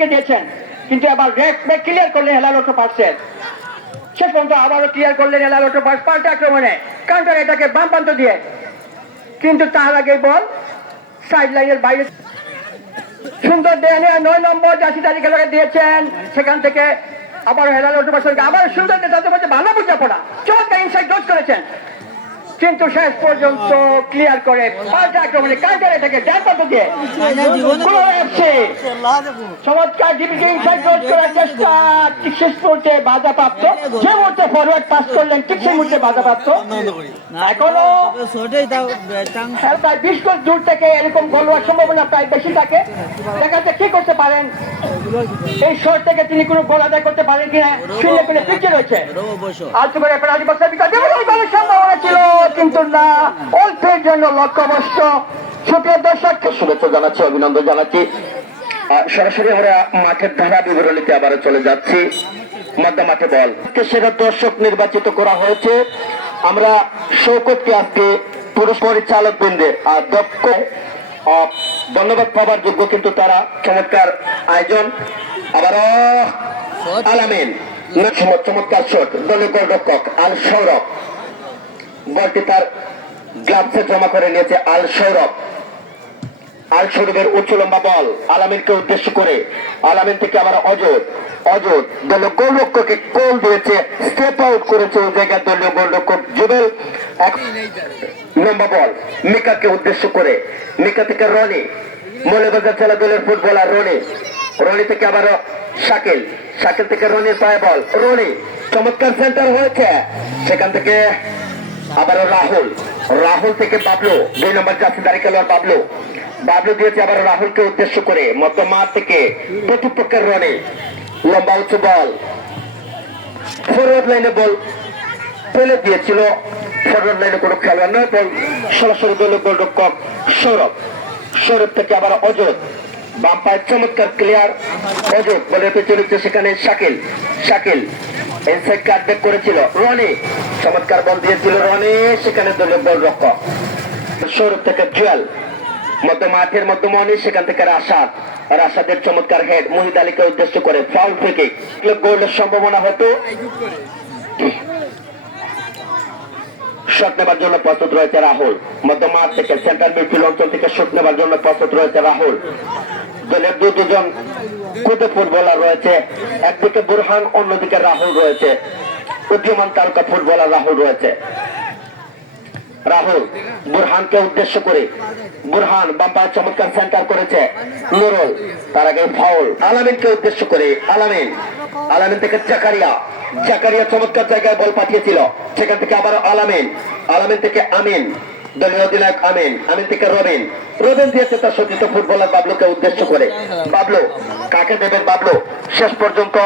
থেকে দিয়েছেন কিন্তু আবার রেক ক্লিয়ার করলেন হেলাল অটো পার্সের শেষ পর্যন্ত আবারও ক্লিয়ার করলেন হেলাল অটো পার্স পাল্টা আক্রমণে কাউন্টার এটাকে বাম প্রান্ত দিয়ে। কিন্তু তার আগে বল সাইড লাইনের বাইরে। সুন্দর দেয়ানে নয় নম্বর জাসি তালি খেলাকে দিয়েছেন। সেখান থেকে আবার হেলাল অটো পার্সনকে আবার সুন্দর দিয়ে তাদের মধ্যে ভালো বুঝা পড়া। চমৎকার ইনসাইড ডোজ করেছেন। কিন্তু শেষ পর্যন্ত ক্লিয়ার করে পাল্টা আক্রমণে প্রান্ত দিয়ে চমৎকার ডিবিকে ইনসাইড করার চেষ্টা। শেষ মুহূর্তে বাধা প্রাপ্ত। যে মুহূর্তে ফরওয়ার্ড পাস করলেন, ঠিক সেই মুহূর্তে বাধা প্রাপ্ত। এখনও প্রায় বিশ দূর থেকে এরকম গোল হওয়ার সম্ভাবনা প্রায় বেশি থাকে। দেখা যাচ্ছে কি করতে পারেন? এই শট থেকে তিনি কোনো গোল আদায় করতে পারেন কিনা? শূন্য করে পিছিয়ে রয়েছে। আলতু করে সম্ভাবনা ছিল। কিন্তু না অল্পের জন্য লক্ষ্যবস্ত সুপ্রিয় দর্শককে শুভেচ্ছা জানাচ্ছি, অভিনন্দন জানাচ্ছি। সরাসরি আমরা মাঠের ধারা বিবরণীতে আবারও চলে যাচ্ছি। মধ্যে মাঠে বল। সেরা দর্শক নির্বাচিত করা হয়েছে। আমরা শৌকতকে আজকে পুরুষ পরিচালক বৃন্দে দক্ষ ধন্যবাদ পাবার যোগ্য কিন্তু তারা চমৎকার আয়োজন। আবার আলামিন চমৎকার শট। দলীয় গোলরক্ষক আল সৌরভ। বলটি তার গ্লাভসে জমা করে নিয়েছে আল সৌরভ। আল সৌরভের উচ্চ লম্বা বল। আলামিনকে উদ্দেশ্য করে আলামিন থেকে আবার অজয় অজয় দলীয় গোলরক্ষকে গোল দিয়েছে স্টেপ আউট করেছে ওই জায়গায় দলীয় গোলরক্ষক জুবেল। এক লম্বা বল। মিকাকে উদ্দেশ্য করে। মিকা থেকে রনি। মৌলবাজার জেলা দলের ফুটবলার রনি। রনি থেকে আবার শাকিল। শাকিল থেকে রনির পায়ে বল। রনি, চমৎকার সেন্টার হয়েছে। সেখান থেকে আবারও রাহুল। রাহুল থেকে বাবলু দুই নম্বর জাসিদারি খেলোয়াড় বাবলু বাবলু দিয়েছে আবার রাহুলকে উদ্দেশ্য করে। মধ্য থেকে প্রতিপক্ষের রনে। লম্বা উঁচু বল। ফরওয়ার্ড লাইনে বল ফেলে দিয়েছিল। ফরওয়ার্ড লাইনে কোনো খেলোয়াড় নয়, বল সরাসরি গোলরক্ষক সৌরভ। সৌরভ থেকে আবার অজয়। বাম পায়ের চমৎকার ক্লিয়ার অজয় বলে চলেছে সেখানে শাকিল। শাকিল ইনসাইড করেছিল। রনি, চমৎকার বল দিয়েছিল রনি। সেখানে গোল রক্ষক। সৌরভ থেকে মধ্য মাঠের সেখান থেকে চমৎকার হেড মুহিদ আলীকে উদ্দেশ্য করে ফাউল থেকে গোলের সম্ভাবনা হতো শট নেবার জন্য প্রস্তুত রয়েছে রাহুল। মধ্য মাঠ থেকে সেন্ট্রাল মিডফিল্ড অঞ্চল থেকে শট নেবার জন্য প্রস্তুত রয়েছে রাহুল। দলের দু দুজন কুদে ফুটবলার রয়েছে। একদিকে বুরহান, অন্যদিকে রাহুল রয়েছে। উদীয়মান তারকা ফুটবলার রাহুল রয়েছে। রাহুল, বুরহানকে উদ্দেশ্য করে বুরহান বাম্পায় চমৎকার সেন্টার করেছে নুরুল। তার আগে ফাউল। আলামিনকে উদ্দেশ্য করে আলামিন। আলামিন থেকে জাকারিয়া। জাকারিয়া চমৎকার জায়গায় বল পাঠিয়েছিল। সেখান থেকে আবার আলামিন। আলামিন থেকে আমিন। দলীয় অধিনায়ক আমিন দিয়েছে তার ফুটবলার বাবলুকে উদ্দেশ্য করে। বাবলু, কাকে দেবেন বাবলু? শেষ পর্যন্ত